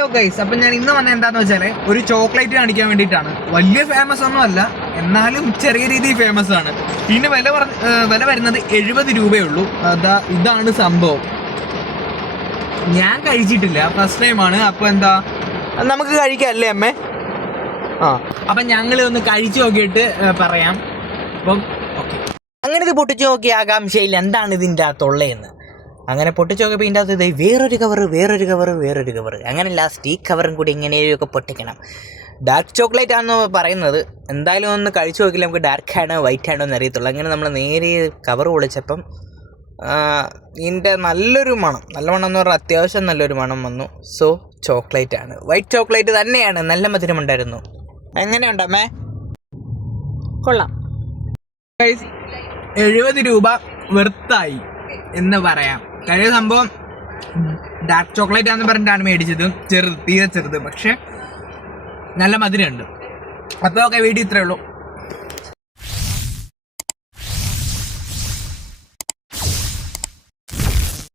Hello guys, അപ്പം ഞാൻ ഇന്ന് വന്ന എന്താന്ന് വെച്ചാൽ ഒരു ചോക്ലേറ്റ് കാണിക്കാൻ വേണ്ടിയിട്ടാണ്. വലിയ ഫേമസ് ഒന്നും അല്ല, എന്നാലും ചെറിയ രീതിയിൽ ഫേമസ് ആണ്. ഇതിന് വില വരുന്നത് 70 രൂപയുള്ളൂ. ഇതാണ് സംഭവം. ഞാൻ കഴിച്ചിട്ടില്ല, ഫസ്റ്റ് ടൈമാണ്. അപ്പോൾ എന്താ നമുക്ക് കഴിക്കാം അല്ലേ അമ്മേ? അപ്പം ഞങ്ങൾ ഒന്ന് കഴിച്ചു നോക്കിയിട്ട് പറയാം. അപ്പം ഓക്കെ, അങ്ങനെ ഇത് പൊട്ടിച്ചു നോക്കി ആകാംക്ഷയിൽ എന്താണ് ഇതിൻ്റെ അകത്തുള്ളതെന്ന്. അങ്ങനെ പൊട്ടിച്ചു നോക്കിയപ്പോൾ ഇതിൻ്റെ അകത്ത് വേറൊരു കവർ. അങ്ങനെ ലാസ്റ്റ് ഈ കവറും കൂടി ഇങ്ങനെയൊക്കെ പൊട്ടിക്കണം. ഡാർക്ക് ചോക്ലേറ്റ് ആണെന്ന് പറയുന്നത്. എന്തായാലും ഒന്ന് കഴിച്ചു നോക്കില്ല, നമുക്ക് ഡാർക്ക് ആണോ വൈറ്റ് ആണോ എന്ന് അറിയത്തുള്ളൂ. അങ്ങനെ നമ്മൾ നേരെ കവർ പൊളിച്ചപ്പം ഇതിൻ്റെ നല്ലൊരു മണം എന്ന് പറഞ്ഞാൽ അത്യാവശ്യം നല്ലൊരു മണം വന്നു. സോ ചോക്ലേറ്റ് ആണ്, വൈറ്റ് ചോക്ലേറ്റ് തന്നെയാണ്. നല്ല മധുരമുണ്ടായിരുന്നു. എങ്ങനെയുണ്ടമ്മേ? കൊള്ളാം. 70 രൂപ വെർത്തായി എന്ന് പറയാം. കഴിഞ്ഞ സംഭവം ഡാർക്ക് ചോക്ലേറ്റ് ആണെന്ന് പറഞ്ഞിട്ടാണ് മേടിച്ചത്. തീരെ ചെറുത്, പക്ഷെ നല്ല മധുരമുണ്ട്. അപ്പോൾ ഓക്കെ, വീഡിയോ ഇത്രയേ ഉള്ളൂ.